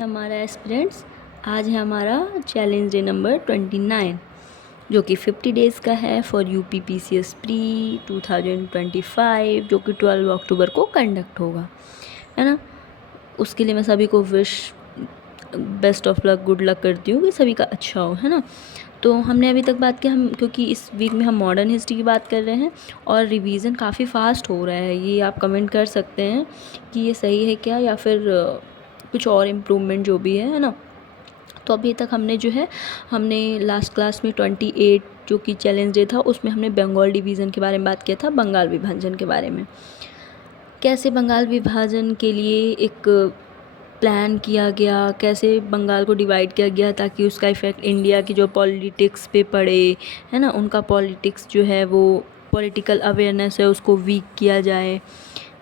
हमारा एस्पिरेंट्स, आज है हमारा चैलेंज डे नंबर 29 जो कि 50 डेज़ का है फॉर यूपी पीसीएस प्री 2025 जो कि 12 अक्टूबर को कंडक्ट होगा, है ना। उसके लिए मैं सभी को best of luck, good luck करती हूँ कि सभी का अच्छा हो, है ना। तो हमने अभी तक बात की, हम क्योंकि इस वीक में हम मॉडर्न हिस्ट्री की बात कर रहे हैं और रिवीजन काफ़ी फास्ट हो रहा है। ये आप कमेंट कर सकते हैं कि ये सही है क्या, या फिर कुछ और इम्प्रूवमेंट जो भी है ना। तो अभी तक हमने लास्ट क्लास में 28 जो कि चैलेंज डे था उसमें हमने बंगाल डिवीज़न के बारे में बात किया था, बंगाल विभाजन के बारे में। कैसे बंगाल विभाजन के लिए एक प्लान किया गया, कैसे बंगाल को डिवाइड किया गया ताकि उसका इफ़ेक्ट इंडिया की जो पॉलिटिक्स पे पड़े, है ना। उनका पॉलिटिक्स जो है वो पॉलिटिकल अवेयरनेस है उसको वीक किया जाए,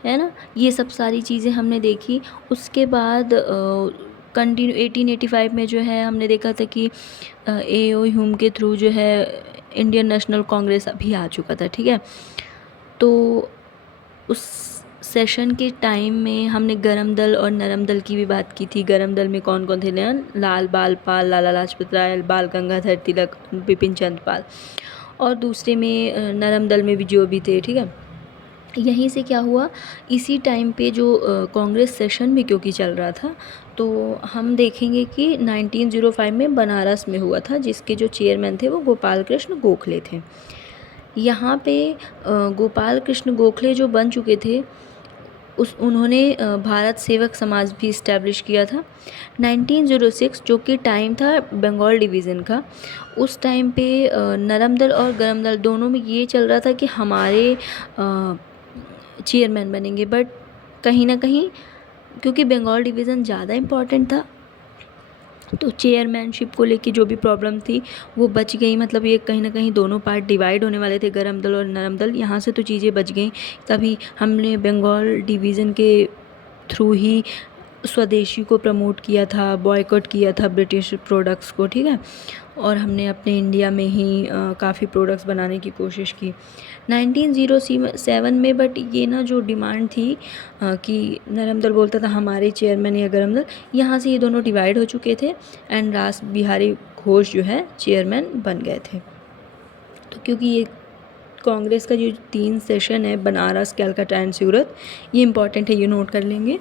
है ना। ये सब सारी चीज़ें हमने देखी। उसके बाद कंटिन्यू 1885 में जो है हमने देखा था कि ए.ओ. ह्यूम के थ्रू जो है इंडियन नेशनल कांग्रेस अभी आ चुका था, ठीक है। तो उस सेशन के टाइम में हमने गरम दल और नरम दल की भी बात की थी। गरम दल में कौन कौन थे ना, लाल बाल पाल, लाला लाजपत राय, बाल गंगाधर तिलक, बिपिन चंद्र पाल, और दूसरे में नरम दल में भी जो भी थे, ठीक है। यहीं से क्या हुआ, इसी टाइम पे जो कांग्रेस सेशन भी क्योंकि चल रहा था, तो हम देखेंगे कि 1905 में बनारस में हुआ था, जिसके जो चेयरमैन थे वो गोपाल कृष्ण गोखले थे। यहाँ पे गोपाल कृष्ण गोखले जो बन चुके थे उन्होंने भारत सेवक समाज भी इस्टेब्लिश किया था 1906, जो कि टाइम था बंगाल डिवीज़न का। उस टाइम पे नरम दल और गरम दल दोनों में ये चल रहा था कि हमारे चेयरमैन बनेंगे, बट कहीं ना कहीं क्योंकि बंगाल डिवीज़न ज़्यादा इम्पॉर्टेंट था तो चेयरमैनशिप को लेके जो भी प्रॉब्लम थी वो बच गई। मतलब ये कहीं ना कहीं दोनों पार्ट डिवाइड होने वाले थे, गरम दल और नरम दल, यहाँ से तो चीज़ें बच गई। तभी हमने बंगाल डिवीज़न के थ्रू ही स्वदेशी को प्रमोट किया था, बॉयकॉट किया था ब्रिटिश प्रोडक्ट्स को, ठीक है। और हमने अपने इंडिया में ही काफ़ी प्रोडक्ट्स बनाने की कोशिश की 1907 में। बट ये ना जो डिमांड थी कि नरम दल बोलता था हमारे चेयरमैन या गरम दल, यहाँ से ये दोनों डिवाइड हो चुके थे एंड रास बिहारी घोष जो है चेयरमैन बन गए थे। तो क्योंकि ये कांग्रेस का जो 3 सेशन है, बनारस, कलकत्ता एंड सूरत, ये इंपॉर्टेंट है, ये नोट कर लेंगे।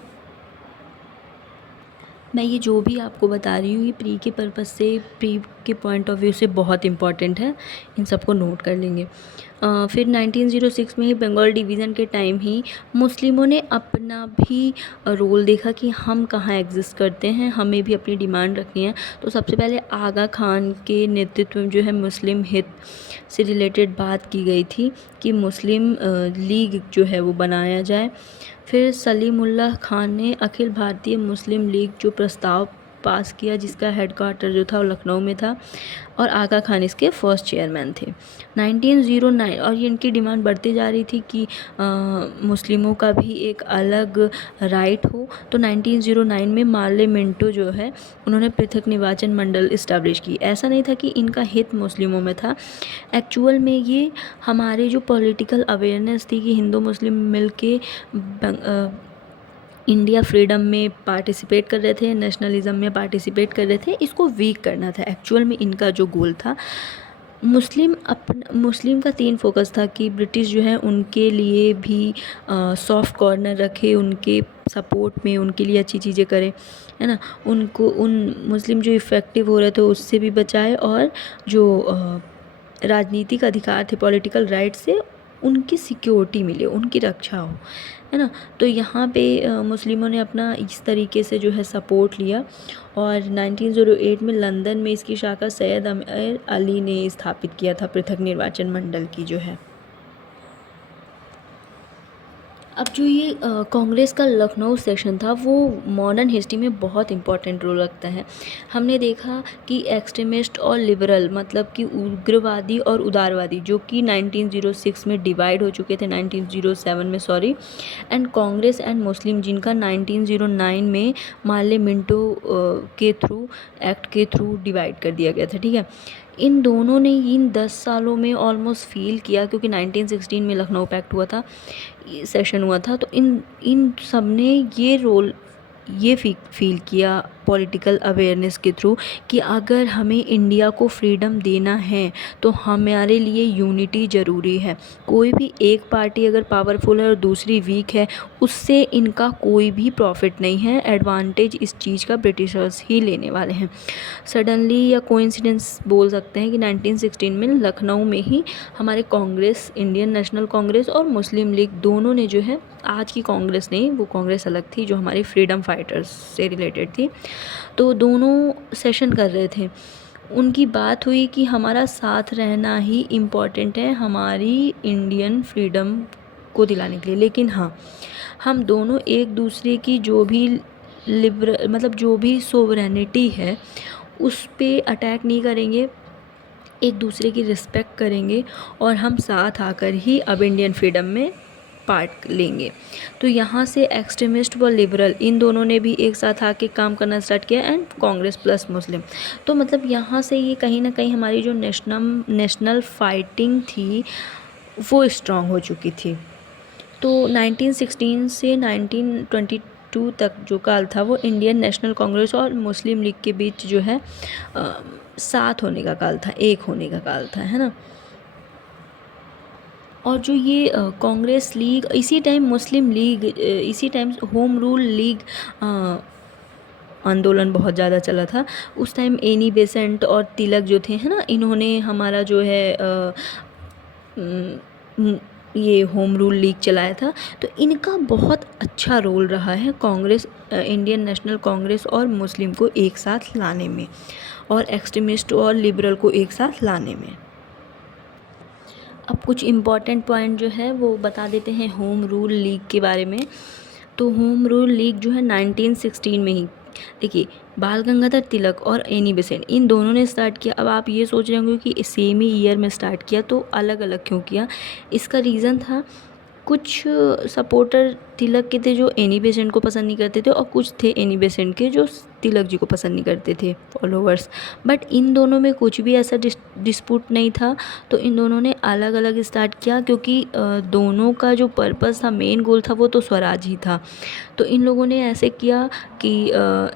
मैं ये जो भी आपको बता रही हूँ ये प्री के पर्पज़ से, प्री के पॉइंट ऑफ व्यू से बहुत इंपॉर्टेंट है, इन सबको नोट कर लेंगे। फिर 1906 में ही बंगाल डिवीज़न के टाइम ही मुस्लिमों ने अपना भी रोल देखा कि हम कहाँ एग्जिस्ट करते हैं, हमें भी अपनी डिमांड रखनी है। तो सबसे पहले आगा खान के नेतृत्व में जो है मुस्लिम हित से रिलेटेड बात की गई थी कि मुस्लिम लीग जो है वो बनाया जाए। फिर सलीमुल्लाह खान ने अखिल भारतीय मुस्लिम लीग जो प्रस्ताव पास किया, जिसका हेडक्वार्टर जो था वो लखनऊ में था, और आगा खान इसके फर्स्ट चेयरमैन थे 1909। और ये इनकी डिमांड बढ़ती जा रही थी कि मुस्लिमों का भी एक अलग राइट हो। तो 1909 में मार्ले मिंटो जो है उन्होंने पृथक निर्वाचन मंडल इस्टेब्लिश की। ऐसा नहीं था कि इनका हित मुस्लिमों में था, एक्चुअल में ये हमारे जो पॉलिटिकल अवेयरनेस थी कि हिंदू मुस्लिम मिल के इंडिया फ्रीडम में पार्टिसिपेट कर रहे थे, नेशनलिज्म में पार्टिसिपेट कर रहे थे, इसको वीक करना था एक्चुअल में इनका जो गोल था। मुस्लिम का 3 फोकस था कि ब्रिटिश जो है उनके लिए भी सॉफ्ट कॉर्नर रखे, उनके सपोर्ट में उनके लिए अच्छी चीज़ें करें, है ना। उनको उन मुस्लिम जो इफ़ेक्टिव हो रहे थे उससे भी बचाए, और जो राजनीतिक अधिकार थे, पॉलिटिकल राइट से उनकी सिक्योरिटी मिले, उनकी रक्षा हो, है ना। तो यहाँ पे मुस्लिमों ने अपना इस तरीके से जो है सपोर्ट लिया, और 1908 में लंदन में इसकी शाखा सैयद अमीर अली ने स्थापित किया था, पृथक निर्वाचन मंडल की जो है। अब जो ये कांग्रेस का लखनऊ सेशन था वो मॉडर्न हिस्ट्री में बहुत इम्पॉर्टेंट रोल रखता है। हमने देखा कि एक्सट्रीमिस्ट और लिबरल, मतलब कि उग्रवादी और उदारवादी, जो कि 1906 में डिवाइड हो चुके थे, 1907 में sorry, and Congress and Muslim, जिनका 1909 में मार्ले मिंटो के थ्रू, एक्ट के थ्रू डिवाइड कर दिया गया था, ठीक है। इन दोनों ने इन 10 सालों में ऑलमोस्ट फील किया, क्योंकि 1916 में लखनऊ पैक्ट हुआ था, सेशन हुआ था, तो इन सब ने ये रोल ये फील किया पॉलिटिकल अवेयरनेस के थ्रू कि अगर हमें इंडिया को फ्रीडम देना है तो हमारे लिए यूनिटी ज़रूरी है। कोई भी एक पार्टी अगर पावरफुल है और दूसरी वीक है, उससे इनका कोई भी प्रॉफिट नहीं है। एडवांटेज इस चीज़ का ब्रिटिशर्स ही लेने वाले हैं। सडनली या कोइंसिडेंस बोल सकते हैं कि 1916 में लखनऊ में ही हमारे कांग्रेस, इंडियन नेशनल कांग्रेस और मुस्लिम लीग दोनों ने जो है, आज की कांग्रेस नहीं, वो कांग्रेस अलग थी जो हमारी फ्रीडम फाइटर्स से रिलेटेड थी, तो दोनों सेशन कर रहे थे। उनकी बात हुई कि हमारा साथ रहना ही इम्पॉर्टेंट है हमारी इंडियन फ्रीडम को दिलाने के लिए, लेकिन हाँ, हम दोनों एक दूसरे की जो भी मतलब जो भी सोवरेनिटी है उस पे अटैक नहीं करेंगे, एक दूसरे की रिस्पेक्ट करेंगे और हम साथ आकर ही अब इंडियन फ्रीडम में पार्ट लेंगे। तो यहाँ से एक्सट्रीमिस्ट व लिबरल इन दोनों ने भी एक साथ आके काम करना स्टार्ट किया, एंड कांग्रेस प्लस मुस्लिम। तो मतलब यहाँ से ये कहीं ना कहीं हमारी जो नेशनल फाइटिंग थी वो स्ट्रॉन्ग हो चुकी थी। तो 1916 से 1922 तक जो काल था वो इंडियन नेशनल कांग्रेस और मुस्लिम लीग के बीच जो है साथ होने का काल था, एक होने का काल था, है ना। और जो ये कांग्रेस लीग, इसी टाइम मुस्लिम लीग, इसी टाइम होम रूल लीग आंदोलन बहुत ज़्यादा चला था। उस टाइम एनी बेसेंट और तिलक जो थे, है ना, इन्होंने हमारा जो है ये होम रूल लीग चलाया था। तो इनका बहुत अच्छा रोल रहा है कांग्रेस, इंडियन नेशनल कांग्रेस और मुस्लिम को एक साथ लाने में, और एक्सट्रीमिस्ट और लिबरल को एक साथ लाने में। अब कुछ इम्पॉर्टेंट पॉइंट जो है वो बता देते हैं होम रूल लीग के बारे में। तो होम रूल लीग जो है 1916 में ही, देखिए, बाल गंगाधर तिलक और एनी बेसेंट इन दोनों ने स्टार्ट किया। अब आप ये सोच रहे होंगे कि सेम ही ईयर में स्टार्ट किया, तो अलग अलग क्यों किया। इसका रीज़न था, कुछ सपोर्टर तिलक के थे जो एनी बेसेंट को पसंद नहीं करते थे, और कुछ थे एनी बेसेंट के जो तिलक जी को पसंद नहीं करते थे, फॉलोवर्स। बट इन दोनों में कुछ भी ऐसा डिस्प्यूट नहीं था, तो इन दोनों ने अलग अलग स्टार्ट किया, क्योंकि दोनों का जो पर्पस था, मेन गोल था, वो तो स्वराज ही था। तो इन लोगों ने ऐसे किया कि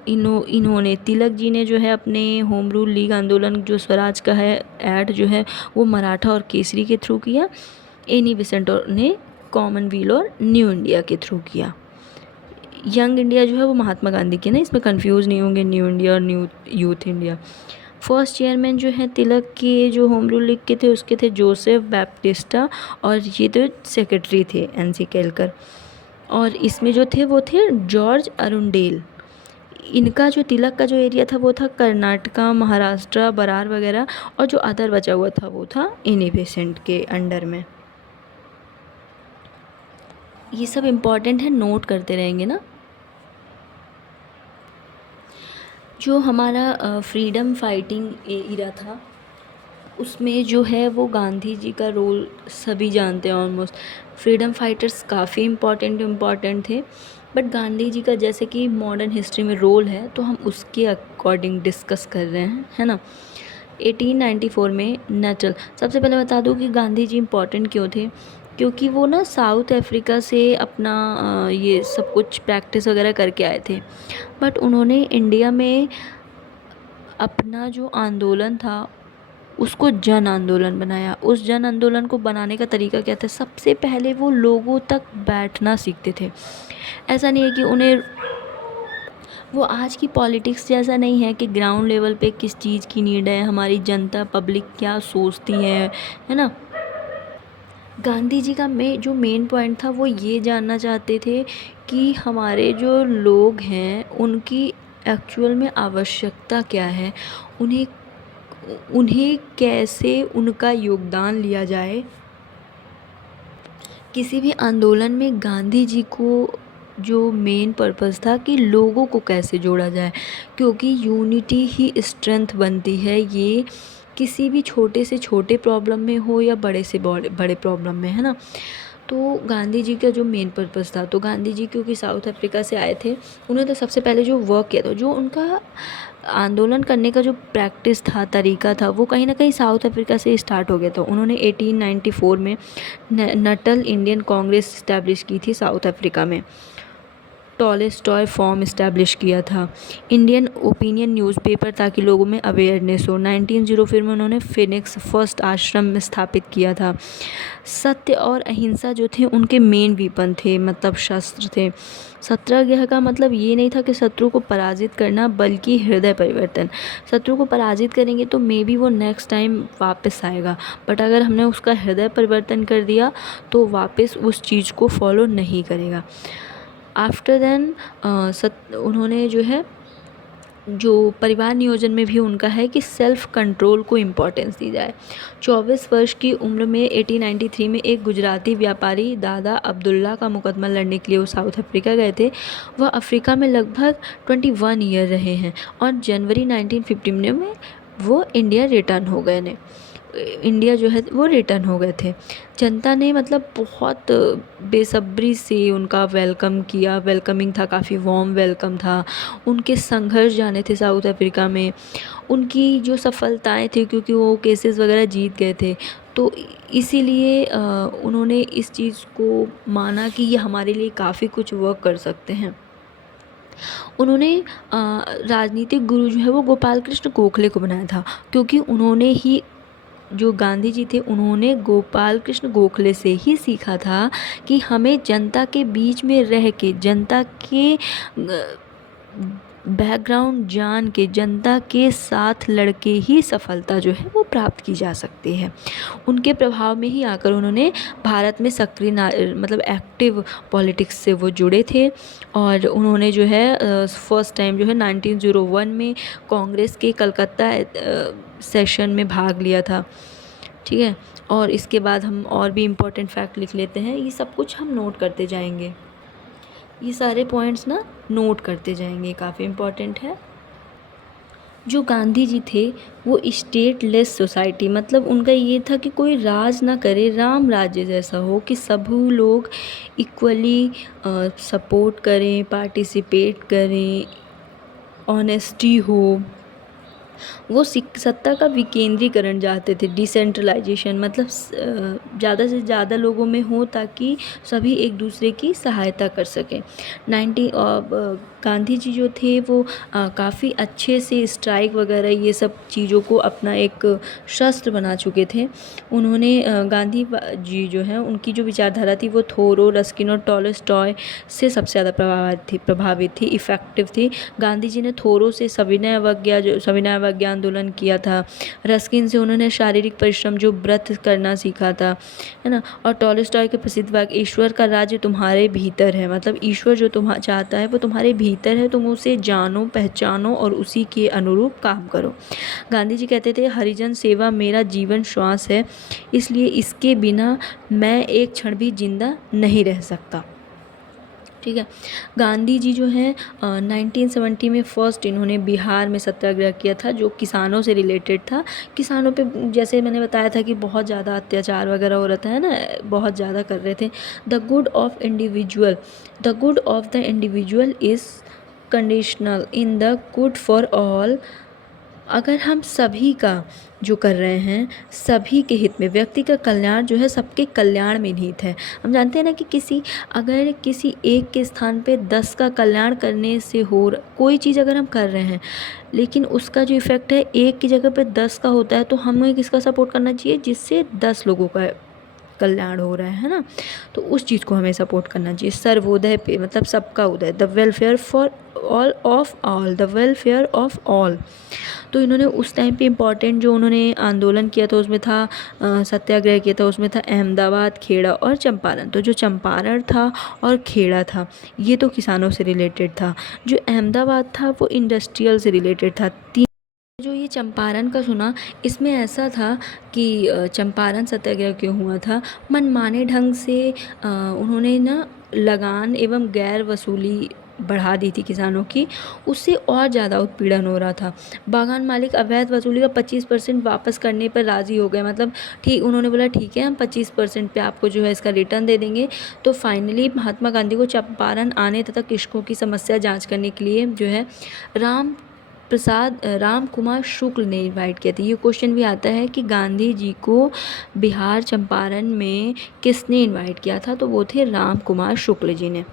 इन्होंने, तिलक जी ने जो है अपने होम रूल लीग आंदोलन जो स्वराज का है ऐड जो है वो मराठा और केसरी के थ्रू किया। एनी बेसेंट ने कॉमनवेल्थ और न्यू इंडिया के थ्रू किया। यंग इंडिया जो है वो महात्मा गांधी की ना, इसमें कंफ्यूज नहीं होंगे, न्यू इंडिया और new youth India. First chairman जो है तिलक के जो होम रूल लीग के थे उसके थे जोसेफ बैप्टिस्टा, और ये तो सेक्रेटरी थे एनसी केलकर, और इसमें जो थे वो थे जॉर्ज अरुंडेल। इनका जो तिलक का जो एरिया था वो था कर्नाटका, महाराष्ट्र, बरार वगैरह, और जो अदर बचा हुआ था वो था एनी बेसेंट के अंडर में। ये सब इम्पॉर्टेंट है, नोट करते रहेंगे ना। जो हमारा फ्रीडम फाइटिंग एरा था उसमें जो है वो गांधी जी का रोल सभी जानते हैं ऑलमोस्ट। फ्रीडम फाइटर्स काफ़ी इम्पॉर्टेंट थे, बट गांधी जी का जैसे कि मॉडर्न हिस्ट्री में रोल है तो हम उसके अकॉर्डिंग डिस्कस कर रहे हैं, है ना। 1894 में नेटल, सबसे पहले बता दूं कि गांधी जी इम्पॉर्टेंट क्यों थे, क्योंकि वो ना साउथ अफ्रीका से अपना ये सब कुछ प्रैक्टिस वगैरह करके आए थे, बट उन्होंने इंडिया में अपना जो आंदोलन था उसको जन आंदोलन बनाया। उस जन आंदोलन को बनाने का तरीका क्या था, सबसे पहले वो लोगों तक बैठना सीखते थे। ऐसा नहीं है कि उन्हें, वो आज की पॉलिटिक्स जैसा नहीं है कि ग्राउंड लेवल पे किस चीज़ की नीड है, हमारी जनता पब्लिक क्या सोचती है ना। गांधी जी का जो मेन पॉइंट था वो ये जानना चाहते थे कि हमारे जो लोग हैं उनकी एक्चुअल में आवश्यकता क्या है, उन्हें कैसे उनका योगदान लिया जाए। किसी भी आंदोलन में गांधी जी को जो मेन पर्पस था कि लोगों को कैसे जोड़ा जाए, क्योंकि यूनिटी ही स्ट्रेंथ बनती है। ये किसी भी छोटे से छोटे प्रॉब्लम में हो या बड़े से बड़े प्रॉब्लम में, है ना। तो गांधी जी का जो मेन पर्पस था, तो गांधी जी क्योंकि साउथ अफ्रीका से आए थे, उन्होंने तो सबसे पहले जो वर्क किया था, जो उनका आंदोलन करने का जो प्रैक्टिस था, तरीका था, वो कहीं ना कहीं साउथ अफ्रीका से स्टार्ट हो गया था। उन्होंने 1894 में नटल इंडियन कांग्रेस इस्टेब्लिश की थी साउथ अफ्रीका में। टॉलस्टॉय फॉर्म इस्टेब्लिश किया था। इंडियन ओपिनियन न्यूज़पेपर ताकि लोगों में अवेयरनेस हो। 1904 में उन्होंने फिनिक्स फर्स्ट आश्रम में स्थापित किया था। सत्य और अहिंसा जो थे उनके मेन वीपन थे, मतलब शस्त्र थे। सत्याग्रह का मतलब ये नहीं था कि शत्रु को पराजित करना, बल्कि हृदय परिवर्तन। शत्रु को पराजित करेंगे तो मे बी वो नेक्स्ट टाइम वापस आएगा, बट अगर हमने उसका हृदय परिवर्तन कर दिया तो वापस उस चीज़ को फॉलो नहीं करेगा। आफ्टर देन उन्होंने जो परिवार नियोजन में भी उनका है कि सेल्फ कंट्रोल को इम्पोर्टेंस दी जाए। 24 वर्ष की उम्र में 1893 में एक गुजराती व्यापारी दादा अब्दुल्ला का मुकदमा लड़ने के लिए वो साउथ अफ्रीका गए थे। वह अफ्रीका में लगभग 21 ईयर रहे हैं और जनवरी 1950 में वो इंडिया रिटर्न हो गए ने इंडिया जो है वो रिटर्न हो गए थे। जनता ने मतलब बहुत बेसब्री से उनका वेलकम किया। वेलकमिंग था, काफ़ी वार्म वेलकम था। उनके संघर्ष जाने थे साउथ अफ्रीका में, उनकी जो सफलताएं थी, क्योंकि वो केसेस वगैरह जीत गए थे, तो इसीलिए उन्होंने इस चीज़ को माना कि ये हमारे लिए काफ़ी कुछ वर्क कर सकते हैं। उन्होंने राजनीतिक गुरु जो है वो गोपाल कृष्ण गोखले को बनाया था, क्योंकि उन्होंने ही, जो गांधी जी थे, उन्होंने गोपाल कृष्ण गोखले से ही सीखा था कि हमें जनता के बीच में रह के, जनता के बैकग्राउंड जान के, जनता के साथ लड़के ही सफलता जो है वो प्राप्त की जा सकती है। उनके प्रभाव में ही आकर उन्होंने भारत में सक्रिय मतलब एक्टिव पॉलिटिक्स से वो जुड़े थे। और उन्होंने जो है फर्स्ट टाइम जो है 1901 में कांग्रेस के कलकत्ता सेशन में भाग लिया था। ठीक है, और इसके बाद हम और भी इम्पोर्टेंट फैक्ट लिख लेते हैं। ये सब कुछ हम नोट करते जाएंगे, ये सारे पॉइंट्स ना नोट करते जाएंगे, काफ़ी इम्पोर्टेंट है। जो गांधी जी थे वो स्टेटलेस सोसाइटी, मतलब उनका ये था कि कोई राज ना करे, राम राज्य जैसा हो, कि सभी लोग इक्वली सपोर्ट करें, पार्टिसिपेट करें, ऑनेस्टी हो। वो सत्ता का विकेंद्रीकरण चाहते थे, डिसेंट्रलाइजेशन, मतलब ज़्यादा से ज़्यादा लोगों में हो ताकि सभी एक दूसरे की सहायता कर सकें। गांधी जी जो थे वो काफ़ी अच्छे से स्ट्राइक वगैरह ये सब चीज़ों को अपना एक शस्त्र बना चुके थे। उन्होंने गांधी जी जो हैं उनकी जो विचारधारा थी वो थोरो, रस्किन और टॉलस्टॉय से सबसे ज़्यादा प्रभावित थी, इफ़ेक्टिव थी। गांधी जी ने थोरो से सविनय अवज्ञा आंदोलन किया था। रस्किन से उन्होंने शारीरिक परिश्रम, जो व्रत करना सीखा था, है ना। और टॉलस्टॉय के प्रसिद्ध वाक्य, ईश्वर का राज्य तुम्हारे भीतर है, मतलब ईश्वर जो तुम चाहता है वो तुम्हारे भीतर है, तुम उसे जानो, पहचानो और उसी के अनुरूप काम करो। गांधी जी कहते थे, हरिजन सेवा मेरा जीवन श्वास है, इसलिए इसके बिना मैं एक क्षण भी जिंदा नहीं रह सकता। ठीक है, गांधी जी जो हैं 1970 में फर्स्ट इन्होंने बिहार में सत्याग्रह किया था, जो किसानों से रिलेटेड था। किसानों पे जैसे मैंने बताया था कि बहुत ज़्यादा अत्याचार वगैरह हो रहा था, है ना, बहुत ज़्यादा कर रहे थे। The good of the individual is conditional in the good for all. अगर हम सभी का जो कर रहे हैं, सभी के हित में, व्यक्ति का कल्याण जो है सबके कल्याण में निहित है। हम जानते हैं ना कि अगर किसी एक के स्थान पे 10 का कल्याण करने से कोई चीज़ अगर हम कर रहे हैं, लेकिन उसका जो इफ़ेक्ट है एक की जगह पे 10 का होता है, तो हमें किसका सपोर्ट करना चाहिए, जिससे 10 लोगों का कल्याण हो रहा है ना, तो उस चीज़ को हमें सपोर्ट करना चाहिए। सर्वोदय पे मतलब सबका उदय, the welfare for all of all, the welfare of all. तो इन्होंने उस टाइम पे इम्पॉर्टेंट जो उन्होंने आंदोलन किया था उसमें था, सत्याग्रह किया था, उसमें था अहमदाबाद, खेड़ा और चंपारण। तो जो चंपारण था और खेड़ा था ये तो किसानों से रिलेटेड था, जो अहमदाबाद था वो इंडस्ट्रियल से रिलेटेड था। जो ये चंपारण का सुना, इसमें ऐसा था कि चंपारण सत्याग्रह क्यों हुआ था, मनमाने ढंग से उन्होंने ना लगान एवं गैर वसूली बढ़ा दी थी किसानों की, उससे और ज़्यादा उत्पीड़न हो रहा था। बागान मालिक अवैध वसूली का 25% वापस करने पर राज़ी हो गए, मतलब ठीक, उन्होंने बोला ठीक है हम 25% पे आपको जो है इसका रिटर्न दे देंगे। तो फाइनली महात्मा गांधी को चंपारण आने तथा कृषकों की समस्या जाँच करने के लिए जो है राम कुमार शुक्ल ने इनवाइट किया था। ये क्वेश्चन भी आता है कि गांधी जी को बिहार चंपारण में किसने इनवाइट किया था, तो वो थे राम कुमार शुक्ल जी ने।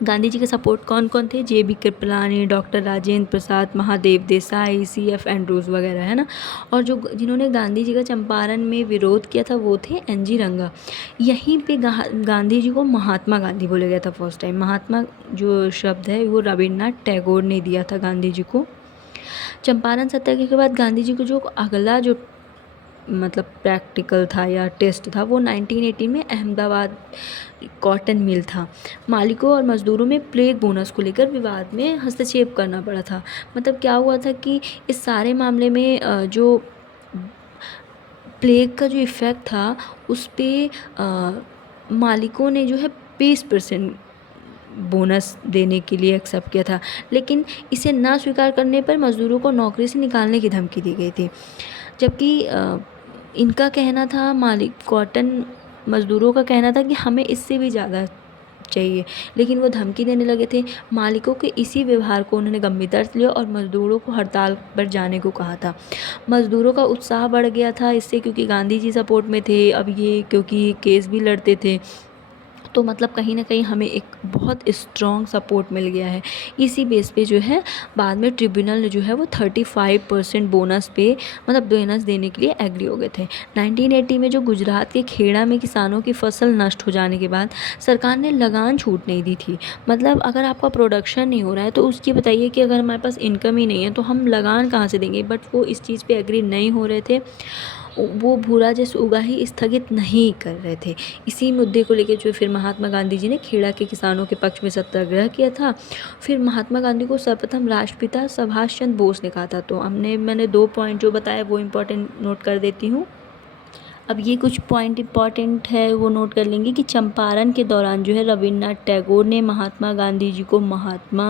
गांधी जी के सपोर्ट कौन कौन थे? J B Kripalani, doctor Rajendra Prasad, Mahadev Desai, C F Andrews वगैरह, है ना। और जो जिन्होंने गांधी जी का चंपारण में विरोध किया था वो थे एन जी रंगा। यहीं पे गांधी जी को महात्मा गांधी बोला गया था फर्स्ट टाइम। महात्मा जो शब्द है वो रविन्द्रनाथ टैगोर ने दिया था गांधी जी को। चंपारण सत्याग्रह के बाद गांधी जी को जो अगला जो मतलब प्रैक्टिकल था या टेस्ट था वो 1918 में अहमदाबाद कॉटन मिल था। मालिकों और मज़दूरों में प्लेग बोनस को लेकर विवाद में हस्तक्षेप करना पड़ा था। मतलब क्या हुआ था कि इस सारे मामले में जो प्लेग का जो इफ़ेक्ट था उस पर मालिकों ने जो है 20% बोनस देने के लिए एक्सेप्ट किया था, लेकिन इसे ना स्वीकार करने पर मज़दूरों को नौकरी से निकालने की धमकी दी गई थी। जबकि इनका कहना था, मालिक कॉटन मज़दूरों का कहना था कि हमें इससे भी ज़्यादा चाहिए, लेकिन वो धमकी देने लगे थे। मालिकों के इसी व्यवहार को उन्होंने गंभीरता से लिया और मज़दूरों को हड़ताल पर जाने को कहा था। मज़दूरों का उत्साह बढ़ गया था इससे, क्योंकि गांधी जी सपोर्ट में थे। अब ये क्योंकि केस भी लड़ते थे, तो मतलब कहीं ना कहीं हमें एक बहुत स्ट्रॉन्ग सपोर्ट मिल गया है। इसी बेस पे जो है बाद में ट्रिब्यूनल ने जो है वो 35% बोनस पे मतलब बोनस देने के लिए एग्री हो गए थे। 1980 में जो गुजरात के खेड़ा में किसानों की फसल नष्ट हो जाने के बाद सरकार ने लगान छूट नहीं दी थी। मतलब अगर आपका प्रोडक्शन नहीं हो रहा है तो उसकी बताइए कि अगर हमारे पास इनकम ही नहीं है तो हम लगान कहाँ से देंगे। बट वो इस चीज़ पे एग्री नहीं हो रहे थे, वो भूरा जैसे उगाही स्थगित नहीं कर रहे थे। इसी मुद्दे को लेकर जो फिर महात्मा गांधी जी ने खेड़ा के किसानों के पक्ष में सत्याग्रह किया था। फिर महात्मा गांधी को सर्वप्रथम राष्ट्रपिता सुभाष चंद्र बोस ने कहा था। तो मैंने 2 पॉइंट जो बताया वो इम्पोर्टेंट नोट कर देती हूँ। अब ये कुछ पॉइंट इम्पॉर्टेंट है वो नोट कर लेंगे कि चंपारण के दौरान जो है रविन्द्रनाथ टैगोर ने महात्मा गांधी जी को महात्मा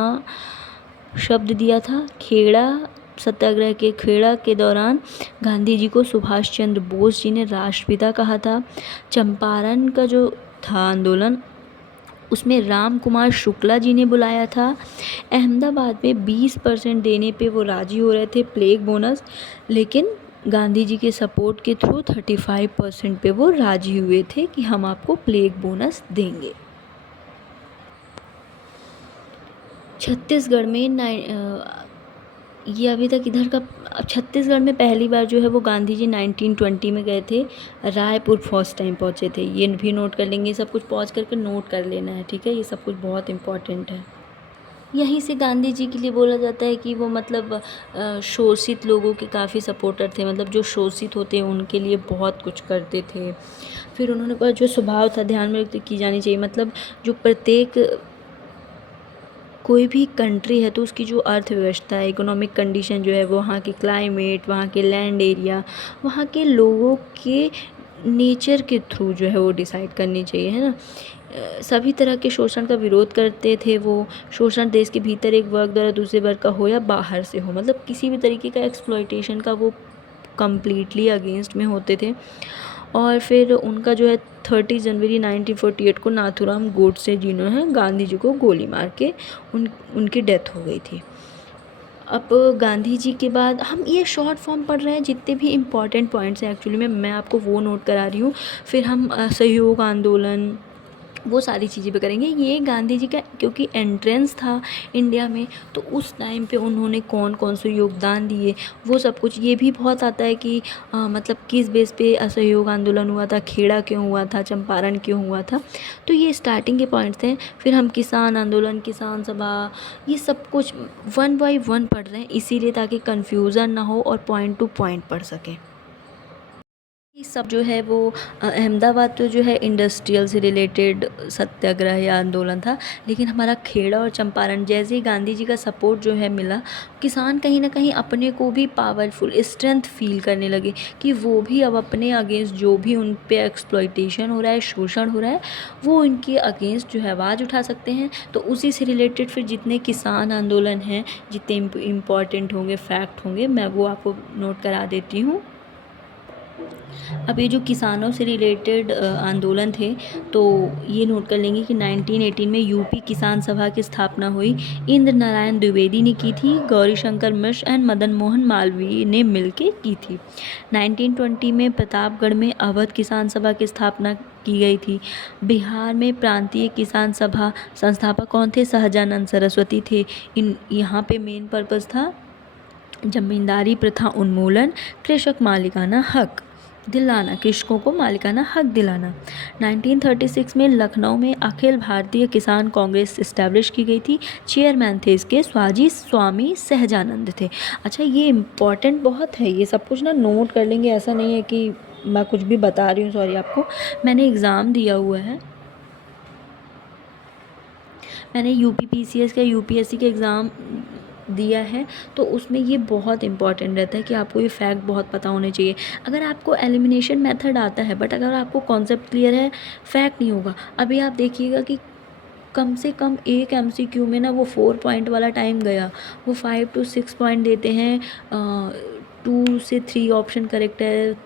शब्द दिया था। खेड़ा सत्याग्रह के खेड़ा के दौरान गांधी जी को सुभाष चंद्र बोस जी ने राष्ट्रपिता कहा था। चंपारण का जो था आंदोलन उसमें राम कुमार शुक्ला जी ने बुलाया था। अहमदाबाद में 20% देने पे वो राजी हो रहे थे प्लेग बोनस, लेकिन गांधी जी के सपोर्ट के थ्रू 35% पे वो राजी हुए थे कि हम आपको प्लेग बोनस देंगे। छत्तीसगढ़ में ये अभी तक इधर का छत्तीसगढ़ में पहली बार जो है वो गांधी जी 1920 में गए थे। रायपुर फर्स्ट टाइम पहुँचे थे। ये भी नोट कर लेंगे, सब कुछ पॉज करके नोट कर लेना है, ठीक है। ये सब कुछ बहुत इम्पोर्टेंट है। यहीं से गांधी जी के लिए बोला जाता है कि वो मतलब शोषित लोगों के काफ़ी सपोर्टर थे। मतलब जो शोषित होते हैं उनके लिए बहुत कुछ करते थे। फिर उन्होंने कहा जो स्वभाव था ध्यान में रखते की जानी चाहिए। मतलब जो प्रत्येक कोई भी कंट्री है तो उसकी जो अर्थव्यवस्था है, इकोनॉमिक कंडीशन जो है, वहाँ की क्लाइमेट, वहाँ के लैंड एरिया, वहाँ के लोगों के नेचर के थ्रू जो है वो डिसाइड करनी चाहिए, है ना। सभी तरह के शोषण का विरोध करते थे वो। शोषण देश के भीतर एक वर्ग द्वारा दूसरे वर्ग का हो या बाहर से हो, मतलब किसी भी तरीके का एक्सप्लॉयटेशन का वो कम्प्लीटली अगेंस्ट में होते थे। और फिर उनका जो है 30 जनवरी 1948 को नाथूराम गोडसे जिन्होंने गांधी जी को गोली मार के उनकी डेथ हो गई थी। अब गांधी जी के बाद हम ये शॉर्ट फॉर्म पढ़ रहे हैं, जितने भी इम्पॉर्टेंट पॉइंट्स हैं एक्चुअली में मैं आपको वो नोट करा रही हूँ। फिर हम असहयोग आंदोलन वो सारी चीज़ें भी करेंगे। ये गांधी जी का क्योंकि एंट्रेंस था इंडिया में, तो उस टाइम पे उन्होंने कौन कौन से योगदान दिए वो सब कुछ ये भी बहुत आता है कि मतलब किस बेस पे असहयोग आंदोलन हुआ था, खेड़ा क्यों हुआ था, चंपारण क्यों हुआ था। तो ये स्टार्टिंग के पॉइंट्स हैं। फिर हम किसान आंदोलन, किसान सभा, ये सब कुछ 1 बाय 1 पढ़ रहे हैं, इसीलिए ताकि कन्फ्यूज़न ना हो और पॉइंट टू पॉइंट पढ़ सकें। ये सब जो है वो अहमदाबाद तो जो है इंडस्ट्रियल से रिलेटेड सत्याग्रह या आंदोलन था। लेकिन हमारा खेड़ा और चंपारण जैसे ही गांधी जी का सपोर्ट जो है मिला, किसान कहीं ना कहीं अपने को भी पावरफुल स्ट्रेंथ फील करने लगे कि वो भी अब अपने अगेंस्ट जो भी उन पे एक्सप्लॉयटेशन हो रहा है, शोषण हो रहा है, वो इनके अगेंस्ट जो है आवाज़ उठा सकते हैं। तो उसी से रिलेटेड फिर जितने किसान आंदोलन हैं, जितने इम्पॉर्टेंट होंगे, फैक्ट होंगे, मैं वो आपको नोट करा देती हूँ। अब ये जो किसानों से रिलेटेड आंदोलन थे, तो ये नोट कर लेंगे कि 1918 में यूपी किसान सभा की स्थापना हुई। इंद्र नारायण द्विवेदी ने की थी, गौरीशंकर मिश्र एंड मदन मोहन मालवीय ने मिलके की थी। 1920 में प्रतापगढ़ में अवध किसान सभा की स्थापना की गई थी। बिहार में प्रांतीय किसान सभा संस्थापक कौन थे? सहजानंद सरस्वती थे। यहाँ पे मेन पर्पस था जमींदारी प्रथा उन्मूलन, कृषक मालिकाना हक दिलाना, कृषकों को मालिकाना हक दिलाना। 1936 में लखनऊ में अखिल भारतीय किसान कांग्रेस इस्टेब्लिश की गई थी। चेयरमैन थे इसके स्वामी सहजानंद थे। अच्छा, ये इम्पॉर्टेंट बहुत है, ये सब कुछ ना नोट कर लेंगे, ऐसा नहीं है कि मैं कुछ भी बता रही हूँ, सॉरी आपको, मैंने एग्ज़ाम दिया हुआ है, मैंने यूपीपीसीएस का यूपीएससी का एग्ज़ाम दिया है, तो उसमें ये बहुत इंपॉर्टेंट रहता है कि आपको ये फैक्ट बहुत पता होने चाहिए। अगर आपको एलिमिनेशन मेथड आता है बट अगर आपको कॉन्सेप्ट क्लियर है, फैक्ट नहीं होगा। अभी आप देखिएगा कि कम से कम एक एमसीक्यू में ना वो 4 पॉइंट वाला टाइम गया, वो 5 to 6 पॉइंट देते हैं, 2 से 3 ऑप्शन करेक्ट है,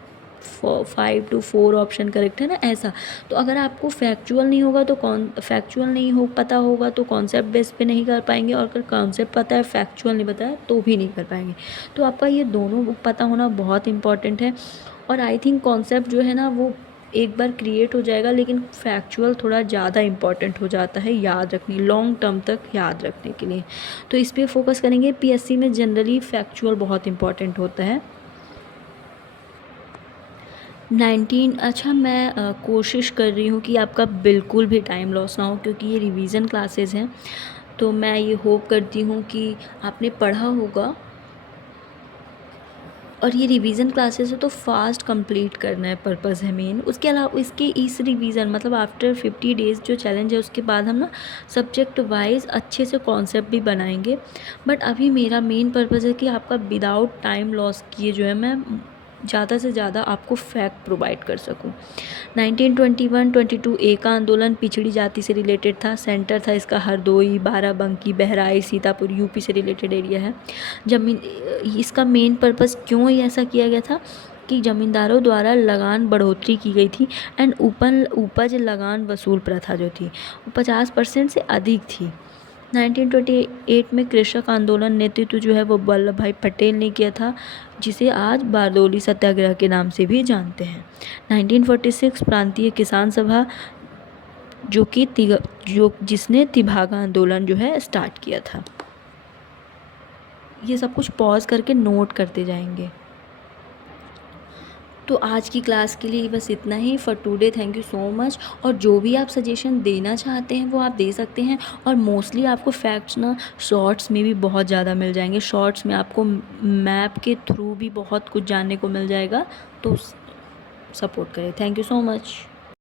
5 to 4 ऑप्शन करेक्ट है ना, ऐसा। तो अगर आपको फैक्चुअल नहीं होगा तो फैक्चुअल नहीं हो पता होगा तो कॉन्सेप्ट बेस पे नहीं कर पाएंगे, और अगर कॉन्सेप्ट पता है फैक्चुअल नहीं पता है तो भी नहीं कर पाएंगे। तो आपका ये दोनों पता होना बहुत इंपॉर्टेंट है। और आई थिंक कॉन्सेप्ट जो है ना वो एक बार क्रिएट हो जाएगा, लेकिन फैक्चुअल थोड़ा ज़्यादा इंपॉर्टेंट हो जाता है याद रखने, लॉन्ग टर्म तक याद रखने के लिए। तो इस पर फोकस करेंगे। पीएससी में जनरली फैक्चुअल बहुत इंपॉर्टेंट होता है। 19 अच्छा, मैं कोशिश कर रही हूँ कि आपका बिल्कुल भी टाइम लॉस ना हो, क्योंकि ये रिवीजन क्लासेस हैं, तो मैं ये होप करती हूँ कि आपने पढ़ा होगा, और ये रिवीजन क्लासेस है तो फास्ट कंप्लीट करना है, पर्पस है मेन। उसके अलावा इसके इस रिवीजन मतलब आफ्टर 50 डेज़ जो चैलेंज है उसके बाद हम ना सब्जेक्ट वाइज अच्छे से कॉन्सेप्ट भी बनाएंगे। बट अभी मेरा मेन पर्पस है कि आपका विदाउट टाइम लॉस किए जो है मैं ज़्यादा से ज़्यादा आपको फैक्ट प्रोवाइड कर सकूं। 1921-22 ए का आंदोलन पिछड़ी जाति से रिलेटेड था। सेंटर था इसका हरदोई, बाराबंकी, बहराइच, सीतापुर, यूपी से रिलेटेड एरिया है। जमीन इसका मेन पर्पस क्यों ये ऐसा किया गया था कि ज़मींदारों द्वारा लगान बढ़ोतरी की गई थी एंड उपज लगान वसूल प्रथा जो थी वो 50% से अधिक थी। 1928 में कृषक आंदोलन नेतृत्व जो है वो वल्लभ भाई पटेल ने किया था, जिसे आज बारदोली सत्याग्रह के नाम से भी जानते हैं। 1946 प्रांतीय किसान सभा जिसने तिभागा आंदोलन जो है स्टार्ट किया था। ये सब कुछ पॉज करके नोट करते जाएंगे। तो आज की क्लास के लिए बस इतना ही for today. Thank you so much. और जो भी आप सजेशन देना चाहते हैं वो आप दे सकते हैं, और मोस्टली आपको फैक्ट्स ना शॉर्ट्स में भी बहुत ज़्यादा मिल जाएंगे। शॉर्ट्स में आपको मैप के थ्रू भी बहुत कुछ जानने को मिल जाएगा, तो सपोर्ट करें। Thank you so much.